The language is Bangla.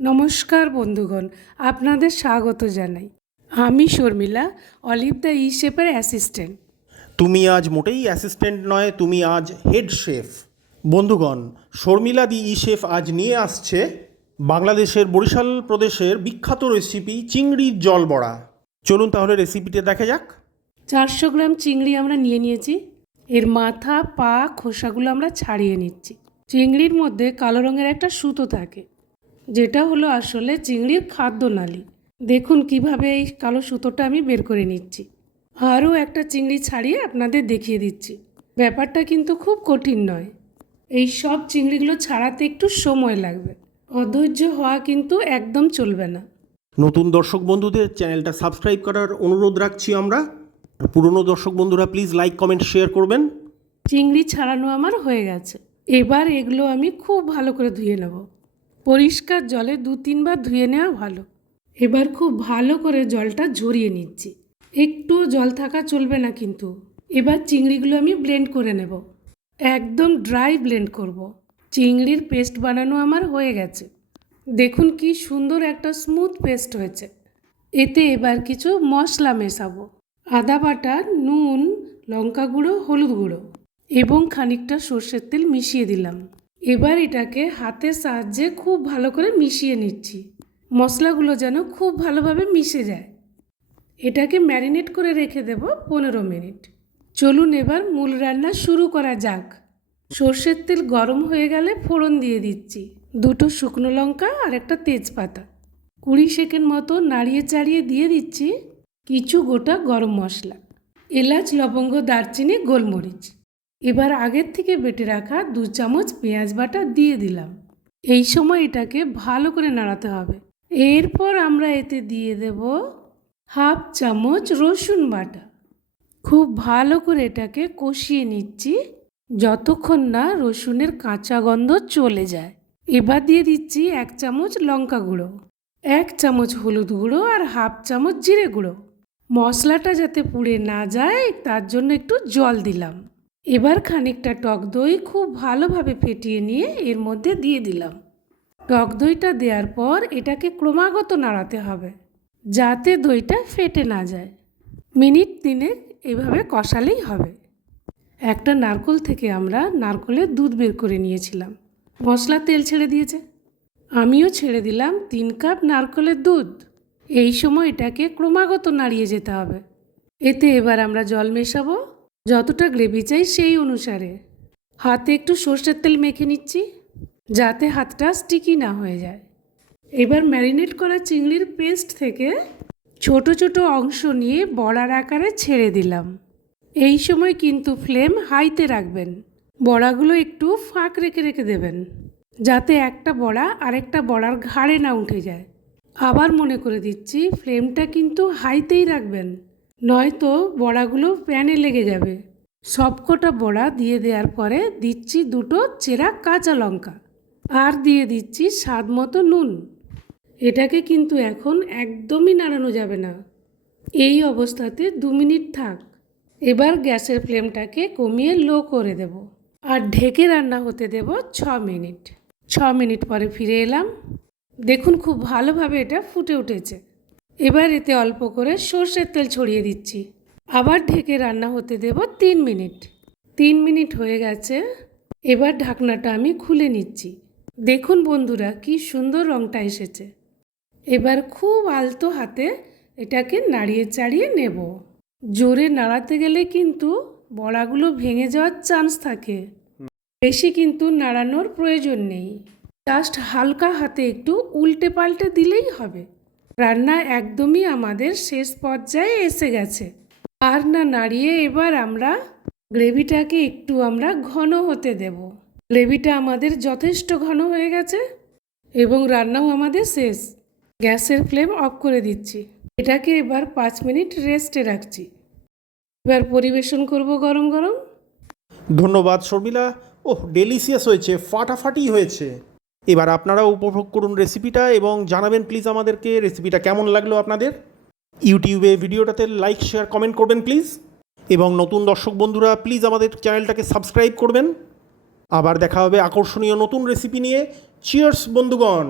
নমস্কার বন্ধুগণ, আপনাদের স্বাগত জানাই। আমি শর্মিলা, অলিভ দ্য ই শেফের অ্যাসিস্ট্যান্ট। তুমি আজ মোটেই অ্যাসিস্ট্যান্ট নয়, তুমি আজ হেড শেফ। বন্ধুগণ, শর্মিলা দি ই শেফ আজ নিয়ে আসছে বাংলাদেশের বরিশাল প্রদেশের বিখ্যাত রেসিপি চিংড়ির জল বড়া। চলুন তাহলে রেসিপিটা দেখা যাক। 400 গ্রাম চিংড়ি আমরা নিয়ে নিয়েছি। এর মাথা, পা, খোসাগুলো আমরা ছাড়িয়ে নিচ্ছি। চিংড়ির মধ্যে কালো রঙের একটা সুতো থাকে, যেটা হলো আসলে চিংড়ির খাদ্যনালী। দেখুন কিভাবে এই কালো সুতোটা আমি বের করে নিচ্ছি। আরও একটা চিংড়ি ছাড়িয়ে আপনাদের দেখিয়ে দিচ্ছি। ব্যাপারটা কিন্তু খুব কঠিন নয়। এই সব চিংড়িগুলো ছাড়াতে একটু সময় লাগবে, অধৈর্য হওয়া কিন্তু একদম চলবে না। নতুন দর্শক বন্ধুদের চ্যানেলটা সাবস্ক্রাইব করার অনুরোধ রাখছি আমরা। পুরনো দর্শক বন্ধুরা প্লিজ লাইক, কমেন্ট, শেয়ার করবেন। চিংড়ি ছাড়ানো আমার হয়ে গেছে। এবার এগুলো আমি খুব ভালো করে ধুয়ে নেব। পরিষ্কার জলে 2-3 বার ধুয়ে নেওয়া ভালো। এবার খুব ভালো করে জলটা ঝরিয়ে নিচ্ছি, একটুও জল থাকা চলবে না কিন্তু। এবার চিংড়িগুলো আমি ব্লেন্ড করে নেব, একদম ড্রাই ব্লেন্ড করব। চিংড়ির পেস্ট বানানো আমার হয়ে গেছে। দেখুন কি সুন্দর একটা স্মুথ পেস্ট হয়েছে। এতে এবার কিছু মশলা মেশাবো। আদা বাটা, নুন, লঙ্কা গুঁড়ো, হলুদ গুঁড়ো এবং খানিকটা সর্ষের তেল মিশিয়ে দিলাম। এবার এটাকে হাতের সাহায্যে খুব ভালো করে মিশিয়ে নিচ্ছি, মশলাগুলো যেন খুব ভালোভাবে মিশে যায়। এটাকে ম্যারিনেট করে রেখে দেব 15 মিনিট। চলুন এবার মূল রান্না শুরু করা যাক। সর্ষের তেল গরম হয়ে গেলে ফোড়ন দিয়ে দিচ্ছি 2টো শুকনো লঙ্কা আর একটা তেজপাতা। 20 সেকেন্ড মতো নাড়িয়ে চাড়িয়ে দিয়ে দিচ্ছি কিছু গোটা গরম মশলা, এলাচ, লবঙ্গ, দারচিনি, গোলমরিচ। এবার আগের থেকে বেটে রাখা 2 চামচ পেঁয়াজ বাটা দিয়ে দিলাম। এই সময় এটাকে ভালো করে নাড়াতে হবে। এরপর আমরা এতে দিয়ে দেব 1/2 চামচ রসুন বাটা। খুব ভালো করে এটাকে কষিয়ে নিচ্ছি যতক্ষণ না রসুনের কাঁচা গন্ধ চলে যায়। এবার দিয়ে দিচ্ছি 1 চামচ লঙ্কা গুঁড়ো, 1 চামচ হলুদ গুঁড়ো আর 1/2 চামচ জিরে গুঁড়ো। মশলাটা যাতে পুড়ে না যায় তার জন্য একটু জল দিলাম। এবার খানিকটা টক দই খুব ভালোভাবে ফেটিয়ে নিয়ে এর মধ্যে দিয়ে দিলাম। টক দইটা দেওয়ার পর এটাকে ক্রমাগত নাড়াতে হবে যাতে দইটা ফেটে না যায়। মিনিট 3 এভাবে কষালেই হবে। একটা নারকেল থেকে আমরা নারকেলের দুধ বের করে নিয়েছিলাম। মশলা তেল ছেড়ে দিয়েছে, আমিও ছেড়ে দিলাম 3 কাপ নারকেলের দুধ। এই সময় এটাকে ক্রমাগত নাড়িয়ে যেতে হবে। এতে এবার আমরা জল মেশাবো, যতটা গ্রেভি চাই সেই অনুসারে। হাতে একটু সর্ষের তেল মেখে নিচ্ছি যাতে হাতটা স্টিকি না হয়ে যায়। এবার ম্যারিনেট করা চিংড়ির পেস্ট থেকে ছোট ছোট অংশ নিয়ে বড়ার আকারে ছেড়ে দিলাম। এই সময় কিন্তু ফ্লেম হাইতে রাখবেন। বড়াগুলো একটু ফাঁক রেখে রেখে দেবেন যাতে একটা বড়া আরেকটা বড়ার ঘাড়ে না উঠে যায়। আবার মনে করে দিচ্ছি ফ্লেমটা কিন্তু হাইতেই রাখবেন, নয়তো বড়াগুলো প্যানে লেগে যাবে। সবকটা বড়া দিয়ে দেওয়ার পরে দিচ্ছি 2টো চেরা কাঁচা লঙ্কা আর দিয়ে দিচ্ছি স্বাদ মতো নুন। এটাকে কিন্তু এখন একদমই নাড়ানো যাবে না, এই অবস্থাতে 2 মিনিট থাক। এবার গ্যাসের ফ্লেমটাকে কমিয়ে লো করে দেব আর ঢেকে রান্না হতে দেব 6 মিনিট। 6 মিনিট পরে ফিরে এলাম। দেখুন খুব ভালোভাবে এটা ফুটে উঠেছে। এবার এতে অল্প করে সর্ষের তেল ছড়িয়ে দিচ্ছি। আবার ঢেকে রান্না হতে দেব 3 মিনিট। 3 মিনিট হয়ে গেছে। এবার ঢাকনাটা আমি খুলে নিচ্ছি। দেখুন বন্ধুরা কি সুন্দর রঙটা এসেছে। এবার খুব আলতো হাতে এটাকে নাড়িয়ে চাড়িয়ে নেব। জোরে নাড়াতে গেলে কিন্তু বড়াগুলো ভেঙে যাওয়ার চান্স থাকে। বেশি কিন্তু নাড়ানোর প্রয়োজন নেই, জাস্ট হালকা হাতে একটু উল্টে পাল্টে দিলেই হবে। রান্না একদমই আমাদের শেষ পর্যায়ে এসে গেছে। আর না নাড়িয়ে এবার আমরা গ্রেভিটাকে একটু আমরা ঘন হতে দেব। গ্রেভিটা আমাদের যথেষ্ট ঘন হয়ে গেছে এবং রান্নাও আমাদের শেষ। গ্যাসের ফ্লেম অফ করে দিচ্ছি। এটাকে এবার 5 মিনিট রেস্টে রাখছি। এবার পরিবেশন করব গরম গরম। ধন্যবাদ শর্মিলা। ওহ, ডেলিশিয়াস হয়েছে, ফাটাফাটি হয়েছে। এবার আপনারা উপভোগ করুন রেসিপিটা এবং জানাবেন প্লিজ আমাদেরকে রেসিপিটা কেমন লাগলো আপনাদের। ইউটিউবে ভিডিওটাতে লাইক, শেয়ার, কমেন্ট করবেন প্লিজ। এবং নতুন দর্শক বন্ধুরা প্লিজ আমাদের চ্যানেলটাকে সাবস্ক্রাইব করবেন। আবার দেখা হবে আকর্ষণীয় নতুন রেসিপি নিয়ে। চিয়ার্স বন্ধুগণ।